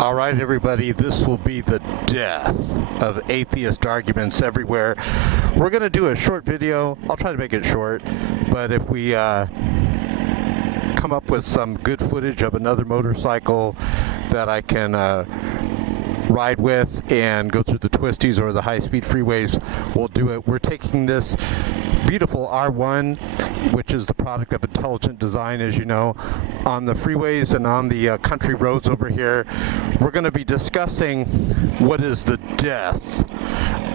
All right, everybody, this will be the death of atheist arguments everywhere. We're going to do a short video. I'll try to make it short, but if we come up with some good footage of another motorcycle that I can ride with and go through the twisties or the high-speed freeways, we'll do it. We're taking this beautiful R1, which is the product of intelligent design, as you know, on the freeways and on the country roads over here. We're going to be discussing what is the death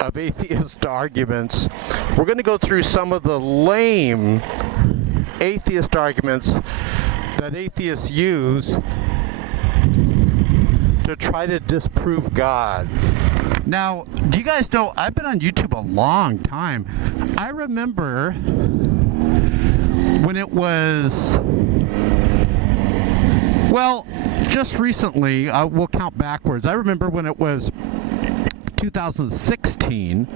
of atheist arguments. We're going to go through some of the lame atheist arguments that atheists use to try to disprove God. Now, do you guys know, I've been on YouTube a long time. I remember when it was, well, just recently, we'll count backwards. I remember when it was 2016,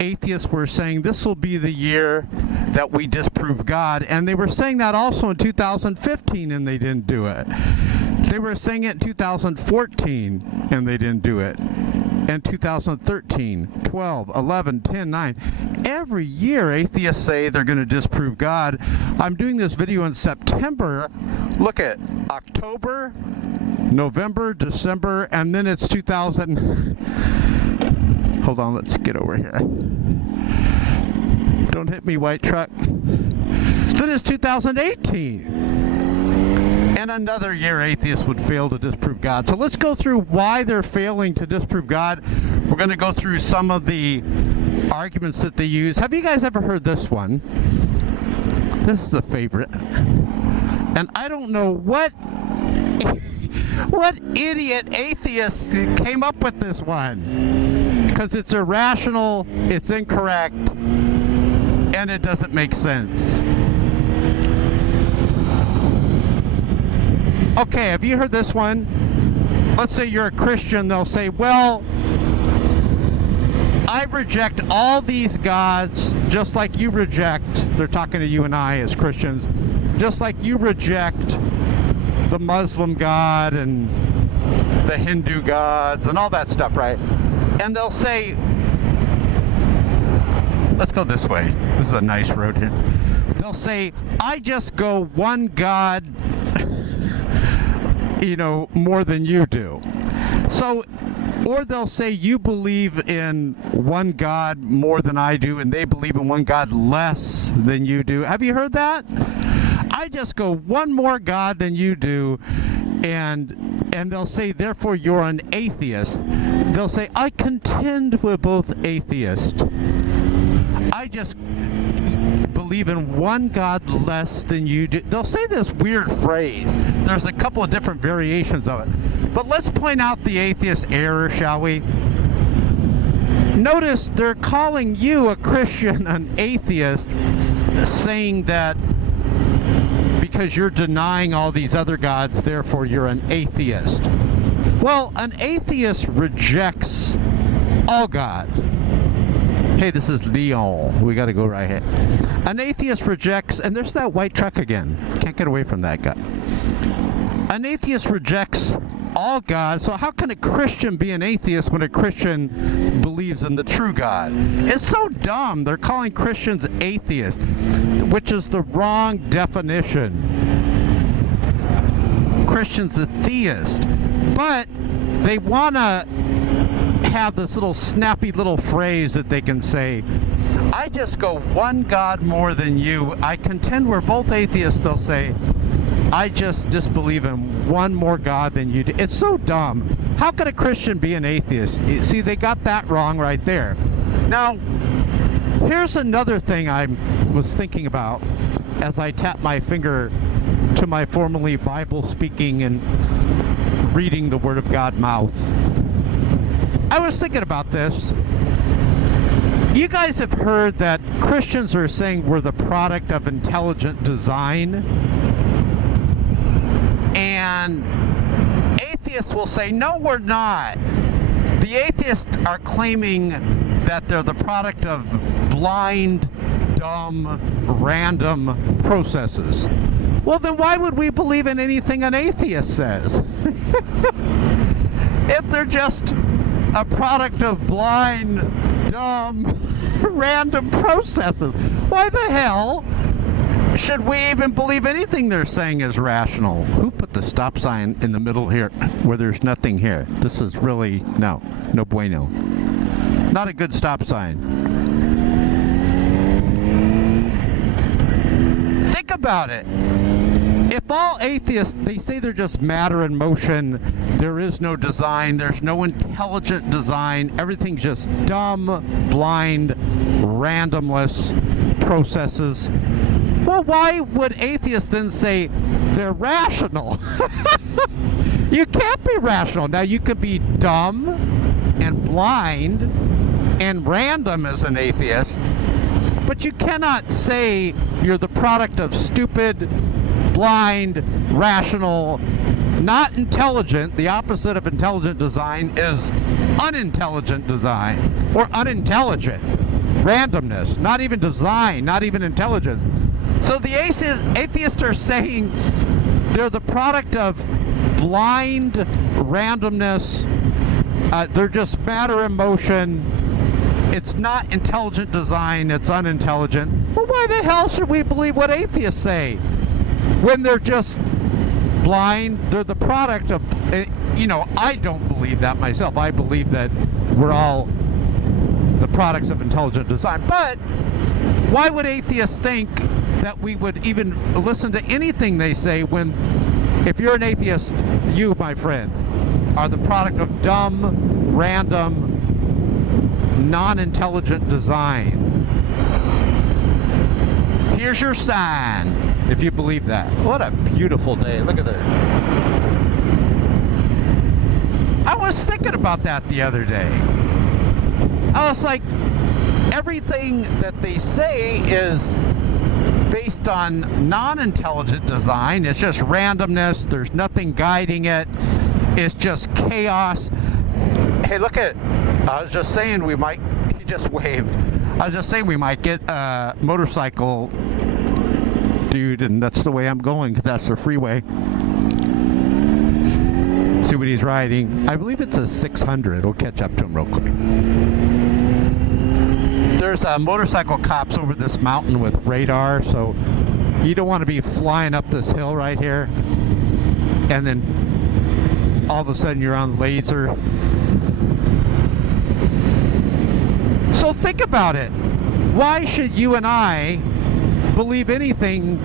atheists were saying this will be the year that we disprove God, and they were saying that also in 2015, and they didn't do it. They were saying it in 2014, and they didn't do it. And 2013, 12, 11, 10, 9. Every year, atheists say they're going to disprove God. I'm doing this video in September. Look at October, November, December, and then it's 2000. Hold on, let's get over here. Don't hit me, white truck. Then it's 2018. And another year atheists would fail to disprove God. So let's go through why they're failing to disprove God. We're going to go through some of the arguments that they use. Have you guys ever heard this one? This is a favorite. And I don't know what idiot atheist came up with this one. Because it's irrational, it's incorrect, and it doesn't make sense. Okay, have you heard this one? Let's say you're a Christian, they'll say, well, I reject all these gods just like you reject, they're talking to you and I as Christians, just like you reject the Muslim God and the Hindu gods and all that stuff, right? And they'll say, let's go this way. This is a nice road here. They'll say, I just go one God, you know, more than you do. So, or they'll say you believe in one God more than I do, and they believe in one God less than you do. Have you heard that? I just go one more God than you do, and they'll say, therefore you're an atheist. They'll say, I contend with both atheists. I just believe in one God less than you do. They'll say this weird phrase. There's a couple of different variations of it. But let's point out the atheist error, shall we? Notice they're calling you, a Christian, an atheist, saying that because you're denying all these other gods, therefore you're an atheist. Well, an atheist rejects all gods. Hey, this is Leon. We got to go right here. An atheist rejects, and there's that white truck again. Can't get away from that guy. An atheist rejects all gods. So how can a Christian be an atheist when a Christian believes in the true God? It's so dumb. They're calling Christians atheists, which is the wrong definition. Christians are theists. But they want to have this little snappy little phrase that they can say, I just go one God more than you. I contend we're both atheists. They'll say, I just disbelieve in one more God than you do. It's so dumb. How could a Christian be an atheist? See, they got that wrong right there. Now, here's another thing I was thinking about as I tap my finger to my formerly Bible-speaking and reading the Word of God mouth. I was thinking about this. You guys have heard that Christians are saying we're the product of intelligent design. And atheists will say, no, we're not. The atheists are claiming that they're the product of blind, dumb, random processes. Well, then why would we believe in anything an atheist says? If they're just a product of blind, dumb, random processes, why the hell should we even believe anything they're saying is rational? Who put the stop sign in the middle here where there's nothing here? This is really, no bueno. Not a good stop sign. Think about it. If all atheists, they say they're just matter in motion, there is no design, there's no intelligent design, everything's just dumb, blind, randomless processes. Well, why would atheists then say they're rational? You can't be rational. Now, you could be dumb and blind and random as an atheist, but you cannot say you're the product of stupid, blind, rational, not intelligent. The opposite of intelligent design is unintelligent design, or unintelligent. Randomness, not even design, not even intelligence. So the atheists are saying they're the product of blind randomness. They're just matter in motion. It's not intelligent design, it's unintelligent. Well, why the hell should we believe what atheists say when they're just blind? They're the product of, I don't believe that myself. I believe that we're all the products of intelligent design. But why would atheists think that we would even listen to anything they say when, if you're an atheist, you, my friend, are the product of dumb, random, non-intelligent design? Here's your sign, if you believe that. What a beautiful day. Look at this. I was thinking about that the other day. I was like, everything that they say is based on non-intelligent design. It's just randomness. There's nothing guiding it. It's just chaos. Hey, look at, I was just saying we might, he just waved. I was just saying we might get a motorcycle dude, and that's the way I'm going, because that's the freeway. See what he's riding. I believe it's a 600. We'll catch up to him real quick. There's motorcycle cops over this mountain with radar, so you don't want to be flying up this hill right here, and then all of a sudden you're on laser. So think about it. Why should you and I believe anything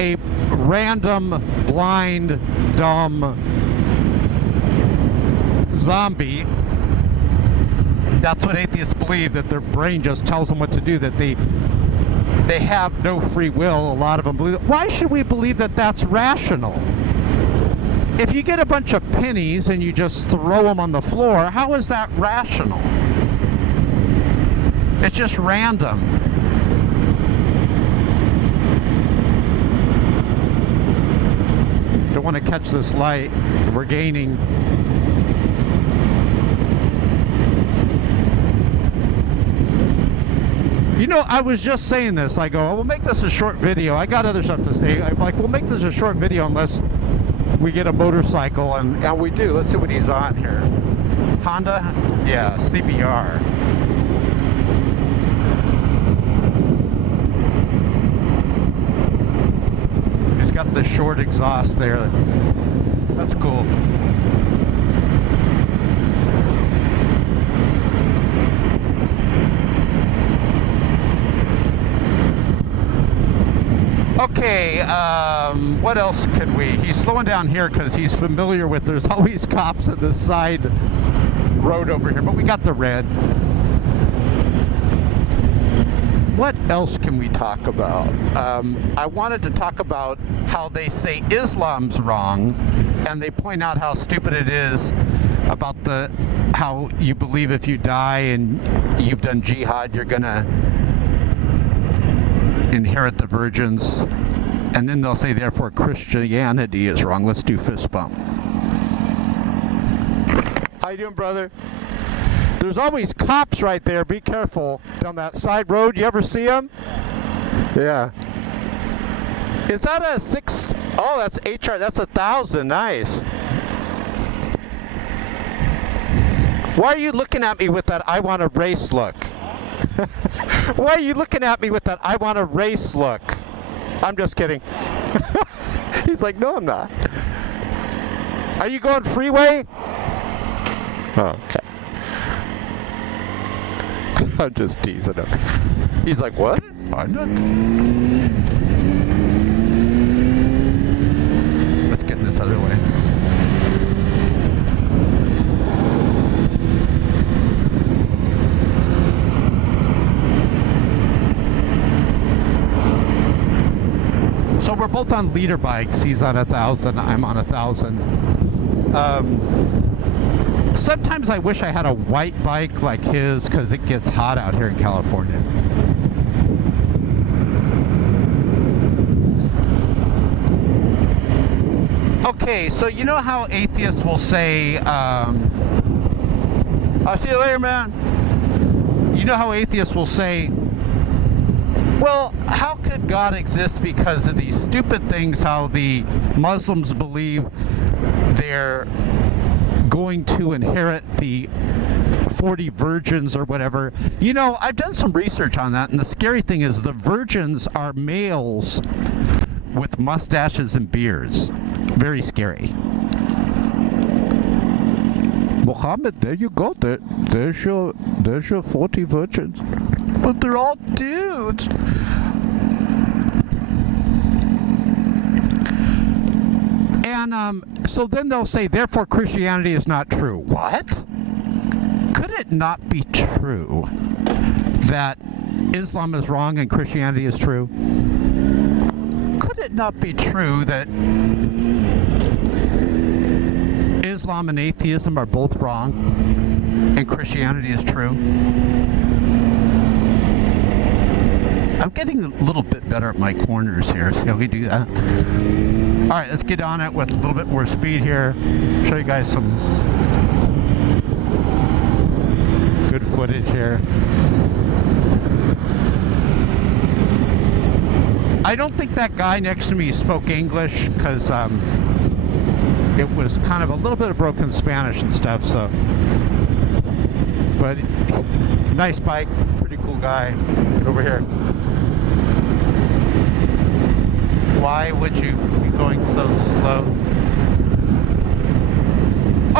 a random, blind, dumb zombie? That's what atheists believe, that their brain just tells them what to do, that they have no free will. A lot of them believe. Why should we believe that that's rational? If you get a bunch of pennies and you just throw them on the floor, how is that rational? It's just random. Don't want to catch this light. We're gaining. You know, I was just saying this. I go, we'll make this a short video. I got other stuff to say. I'm like, we'll make this a short video unless we get a motorcycle. And we do. Let's see what he's on here. Honda? Yeah, CBR. He's got the short exhaust there. That's cool. Okay, what else could we? He's slowing down here because he's familiar with, there's always cops at the side road over here, but we got the red. What else can we talk about? I wanted to talk about how they say Islam's wrong, and they point out how stupid it is about how you believe if you die and you've done jihad, you're gonna inherit the virgins, and then they'll say therefore Christianity is wrong. Let's do fist bump. How you doing, brother? There's always cops right there. Be careful down that side road. You ever see them? Yeah. Is that a 6? Oh, that's HR. That's 1,000. Nice. Why are you looking at me with that I want to race look? Why are you looking at me with that I want to race look? I'm just kidding. He's like, no, I'm not. Are you going freeway? Oh, okay. I'm just teasing him. He's like, what? I'm not. Let's get this other way. So we're both on leader bikes. He's on 1,000. I'm on 1,000. Sometimes I wish I had a white bike like his because it gets hot out here in California. Okay, so you know how atheists will say, I'll see you later, man. You know how atheists will say, well, how could God exist because of these stupid things, how the Muslims believe they're going to inherit the 40 virgins or whatever. You know, I've done some research on that, and the scary thing is the virgins are males with mustaches and beards. Very scary. Muhammad, there you go. There's your 40 virgins. But they're all dudes. And so then they'll say, therefore Christianity is not true. What? Could it not be true that Islam is wrong and Christianity is true? Could it not be true that Islam and atheism are both wrong and Christianity is true? I'm getting a little bit better at my corners here. Shall we do that? All right, let's get on it with a little bit more speed here. Show you guys some good footage here. I don't think that guy next to me spoke English because it was kind of a little bit of broken Spanish and stuff, so. But nice bike, pretty cool guy. Get over here. Why would you be going so slow?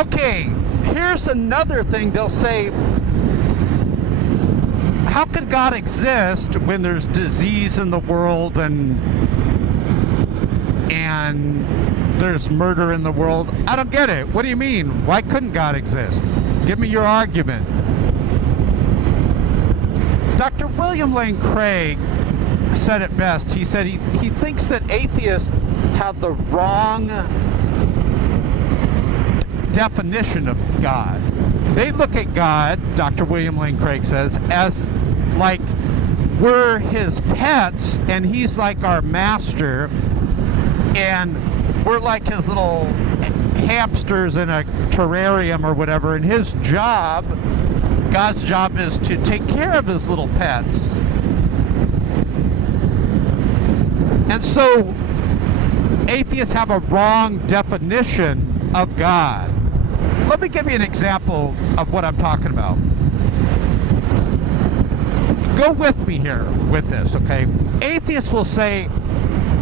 Okay, here's another thing they'll say. How could God exist when there's disease in the world and there's murder in the world? I don't get it. What do you mean? Why couldn't God exist? Give me your argument. Dr. William Lane Craig said it best. He said he thinks that atheists have the wrong definition of God. They look at God, Dr. William Lane Craig says, as like we're his pets and he's like our master and we're like his little hamsters in a terrarium or whatever, and his job, God's job, is to take care of his little pets. And so atheists have a wrong definition of God. Let me give you an example of what I'm talking about. Go with me here with this, okay? Atheists will say,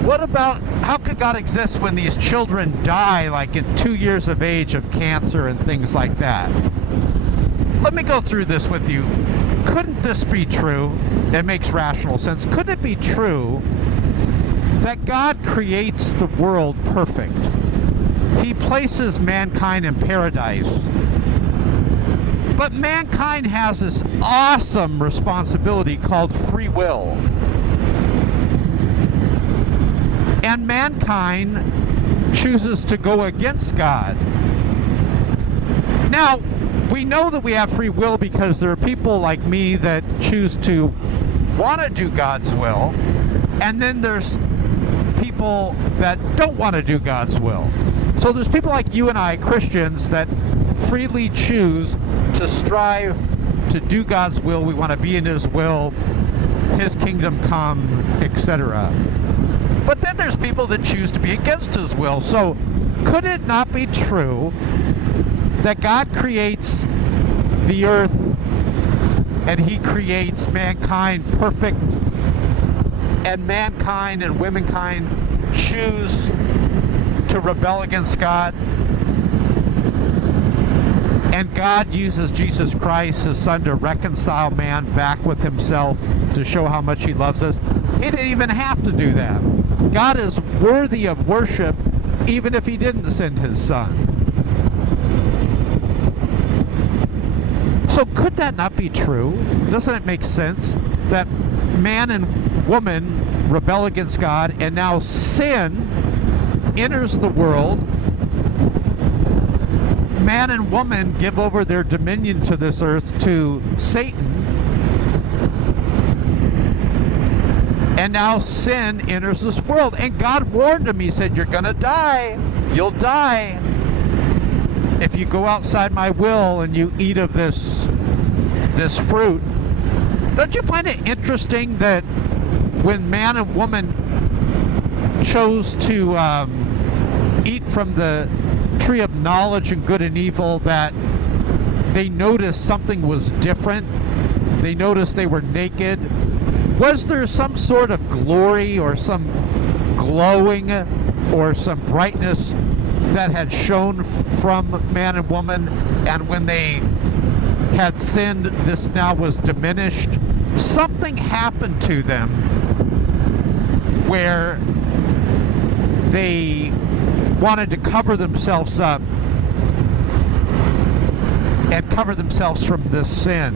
what about, how could God exist when these children die like at 2 years of age of cancer and things like that? Let me go through this with you. Couldn't this be true? It makes rational sense. Couldn't it be true that God creates the world perfect? He places mankind in paradise. But mankind has this awesome responsibility called free will. And mankind chooses to go against God. Now, we know that we have free will because there are people like me that choose to want to do God's will. And then there's people that don't want to do God's will. So there's people like you and I, Christians, that freely choose to strive to do God's will. We want to be in His will, His kingdom come, etc. But then there's people that choose to be against his will. So could it not be true that God creates the earth and he creates mankind perfect, and mankind and womankind choose to rebel against God, and God uses Jesus Christ, his son, to reconcile man back with himself, to show how much he loves us? He didn't even have to do that. God is worthy of worship even if he didn't send his son. So could that not be true? Doesn't it make sense that man and woman rebel against God, and now sin enters the world? Man and woman give over their dominion to this earth to Satan, and now sin enters this world. And God warned him. He said, you're gonna die. You'll die if you go outside my will and you eat of this fruit. Don't you find it interesting that when man and woman chose to eat from the tree of knowledge and good and evil, that they noticed something was different? They noticed they were naked. Was there some sort of glory or some glowing or some brightness that had shone from man and woman, and when they had sinned, this now was diminished? Something happened to them where they wanted to cover themselves up and cover themselves from this sin.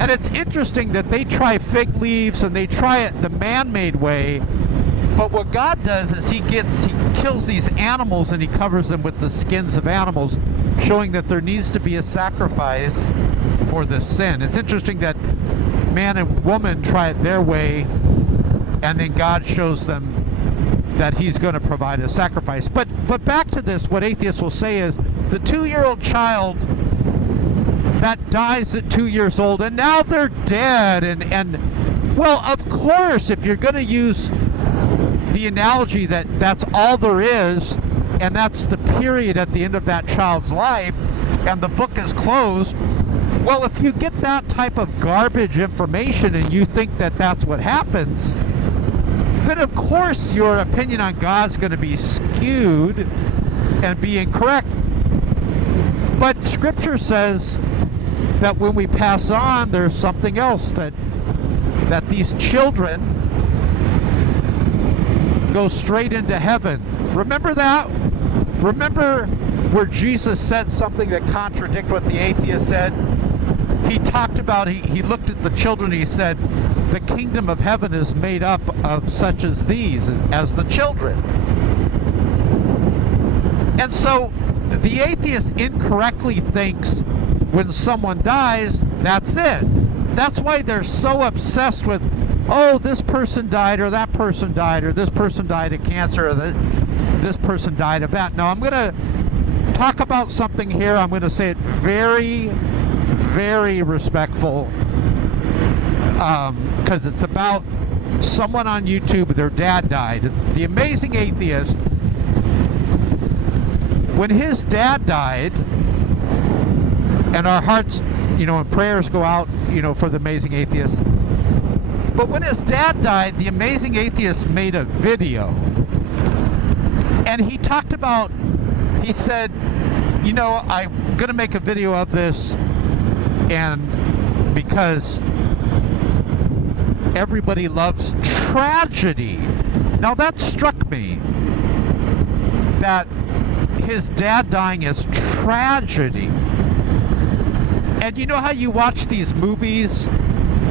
And it's interesting that they try fig leaves and they try it the man-made way, but what God does is he kills these animals and he covers them with the skins of animals, showing that there needs to be a sacrifice for this sin. It's interesting that man and woman try it their way, and then God shows them that he's going to provide a sacrifice. But back to this, what atheists will say is the 2-year-old child that dies at 2 years old, and now they're dead, and well, of course, if you're going to use the analogy that that's all there is, and that's the period at the end of that child's life, and the book is closed, well, if you get that type of garbage information and you think that that's what happens, then of course your opinion on God's going to be skewed and be incorrect. But Scripture says that when we pass on, there's something else, that these children go straight into heaven. Remember that? Remember where Jesus said something that contradicted what the atheist said? He talked about, he looked at the children, he said, the kingdom of heaven is made up of such as these, as the children. And so the atheist incorrectly thinks when someone dies, that's it. That's why they're so obsessed with, oh, this person died, or that person died, or this person died of cancer, or this person died of that. Now, I'm going to talk about something here. I'm going to say it very, very respectful, because it's about someone on YouTube. Their dad died. The Amazing Atheist, when his dad died, and our hearts, and prayers go out, for the Amazing Atheist. But when his dad died, the Amazing Atheist made a video, and he talked about, he said, I'm going to make a video of this, and because everybody loves tragedy. Now that struck me, that his dad dying is tragedy. And you know how you watch these movies,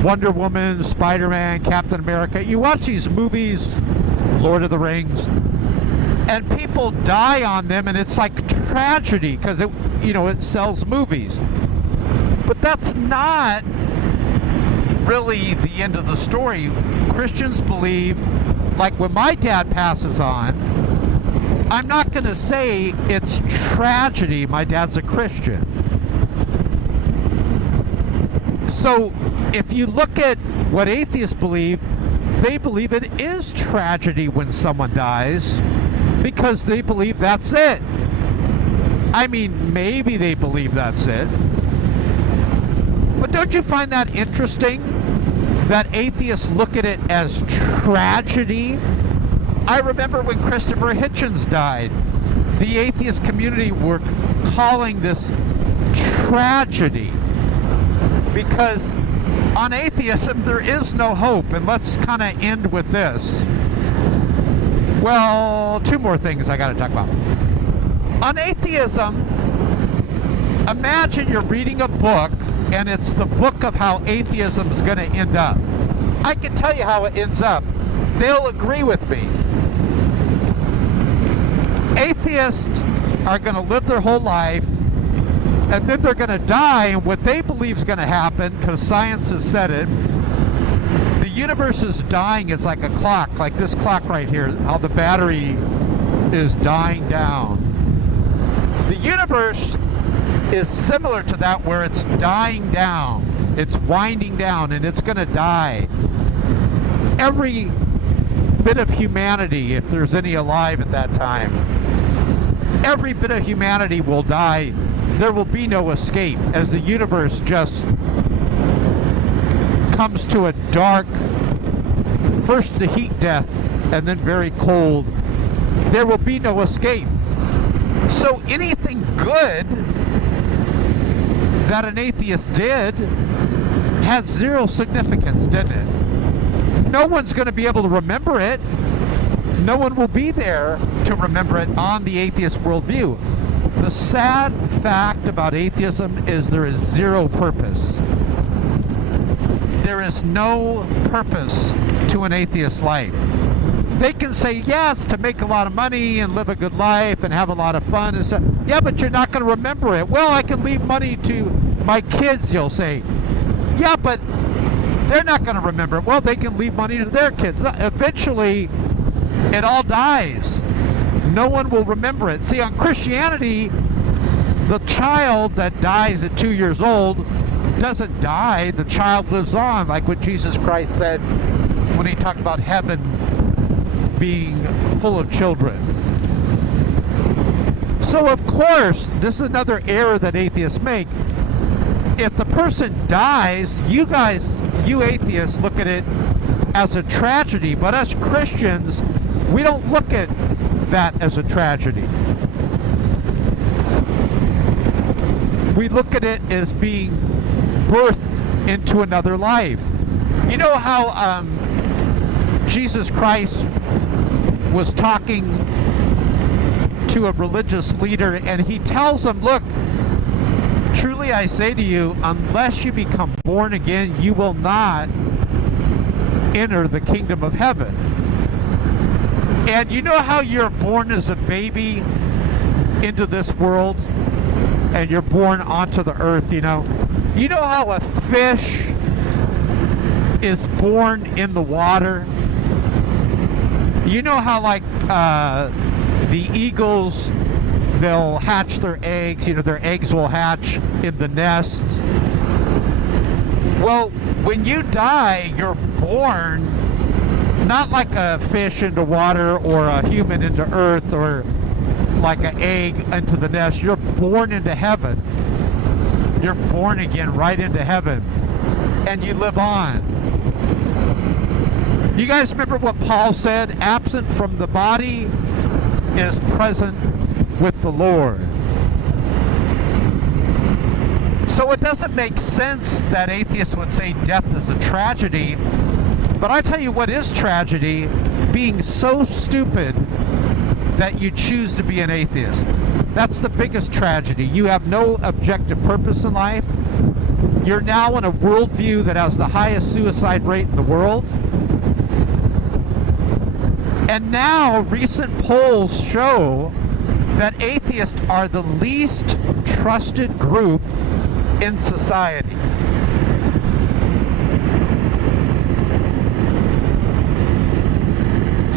Wonder Woman, Spider-Man, Captain America, you watch these movies, Lord of the Rings, and people die on them, and it's like tragedy because it sells movies. But that's not really the end of the story. Christians believe, like when my dad passes on, I'm not going to say it's tragedy. My dad's a Christian. So if you look at what atheists believe, they believe it is tragedy when someone dies because they believe that's it. I mean, maybe they believe that's it. But don't you find that interesting? That atheists look at it as tragedy? I remember when Christopher Hitchens died, the atheist community were calling this tragedy because on atheism there is no hope. And let's kind of end with this. Well, two more things I got to talk about. On atheism, imagine you're reading a book and it's the book of how atheism is going to end up. I can tell you how it ends up. They'll agree with me. Atheists are going to live their whole life and then they're going to die, and what they believe is going to happen, because science has said it, the universe is dying. It's like a clock, like this clock right here, how the battery is dying down. The universe is similar to that, where it's dying down, it's winding down, and it's going to die. Every bit of humanity, if there's any alive at that time, every bit of humanity will die. There will be no escape as the universe just comes to a dark, first the heat death and then very cold. There will be no escape. So anything good that an atheist did has zero significance, didn't it? No one's going to be able to remember it. No one will be there to remember it on the atheist worldview. The sad fact about atheism is there is zero purpose. There is no purpose to an atheist's life. They can say, yeah, it's to make a lot of money and live a good life and have a lot of fun and stuff. Yeah, but you're not going to remember it. Well, I can leave money to my kids, you'll say. Yeah, but they're not going to remember it. Well, they can leave money to their kids. Eventually, it all dies. No one will remember it. See, on Christianity, the child that dies at 2 years old doesn't die. The child lives on, like what Jesus Christ said when he talked about heaven being full of children. So, of course, this is another error that atheists make. If the person dies, you atheists look at it as a tragedy, but us Christians, we don't look at that as a tragedy. We look at it as being birthed into another life. You know how Jesus Christ was talking to a religious leader and he tells him, look, truly I say to you, unless you become born again, you will not enter the kingdom of heaven. And you know how you're born as a baby into this world and you're born onto the earth, you know? You know how a fish is born in the water? You know how like the eagles, they'll hatch their eggs, you know, their eggs will hatch in the nests. Well, when you die, you're born not like a fish into water or a human into earth or like an egg into the nest. You're born into heaven. You're born again right into heaven. And you live on. You guys remember what Paul said? Absent from the body is present with the Lord. So it doesn't make sense that atheists would say death is a tragedy. But I tell you what is tragedy, being so stupid that you choose to be an atheist. That's the biggest tragedy. You have no objective purpose in life. You're now in a worldview that has the highest suicide rate in the world. And now recent polls show that atheists are the least trusted group in society.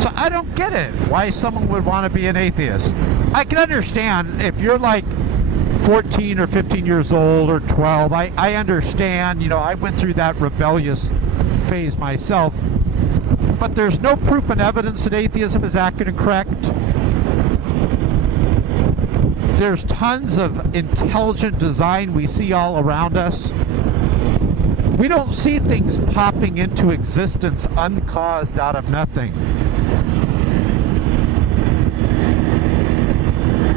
So I don't get it, why someone would want to be an atheist. I can understand if you're like 14 or 15 years old or 12, I understand, you know, I went through that rebellious phase myself. but there's no proof and evidence that atheism is accurate and correct. There's tons of intelligent design we see all around us. We don't see things popping into existence uncaused out of nothing.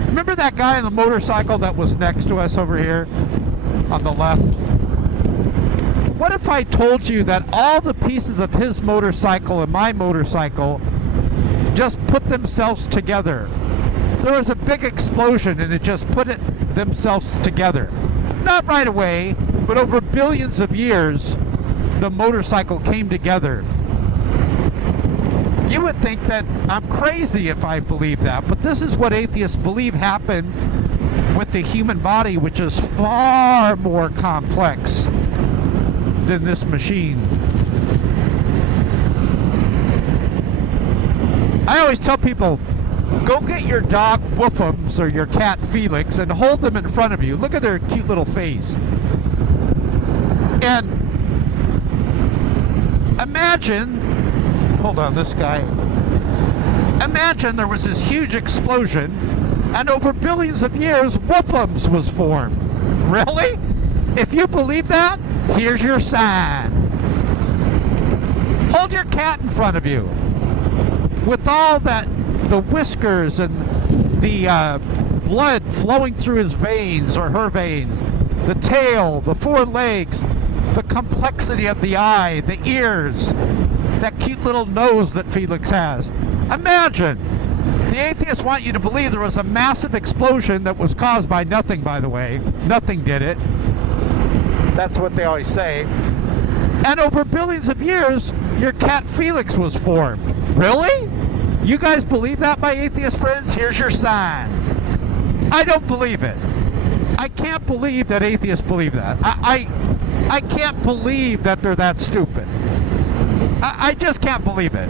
Remember that guy on the motorcycle that was next to us over here on the left? What if I told you that all the pieces of his motorcycle and my motorcycle just put themselves together? There was a big explosion and it just put themselves together. Not right away, but over billions of years, the motorcycle came together. You would think that I'm crazy if I believe that, but this is what atheists believe happened with the human body, which is far more complex than this machine. I always tell people, go get your dog Woofums or your cat Felix and hold them in front of you. Look at their cute little face. And imagine, hold on, this guy. Imagine there was this huge explosion and over billions of years, Woofums was formed. Really? If you believe that, here's your sign. Hold your cat in front of you. With all that, the whiskers and the blood flowing through his veins or her veins, the tail, the four legs, the complexity of the eye, the ears, that cute little nose that Felix has. Imagine, the atheists want you to believe there was a massive explosion that was caused by nothing, by the way. Nothing did it. That's what they always say. And over billions of years, your cat Felix was formed. Really? You guys believe that, my atheist friends? Here's your sign. I don't believe it. I can't believe that atheists believe that. I can't believe that they're that stupid. I just can't believe it.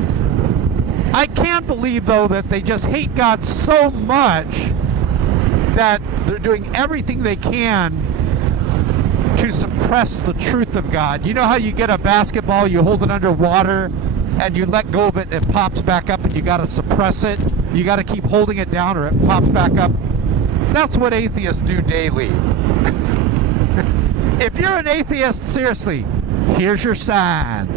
I can't believe, though, that they just hate God so much that they're doing everything they can to suppress the truth of God. You know how you get a basketball, you hold it under water, and you let go of it, and it pops back up, and you got to suppress it. You got to keep holding it down, or it pops back up. That's what atheists do daily. If you're an atheist, seriously, here's your sign.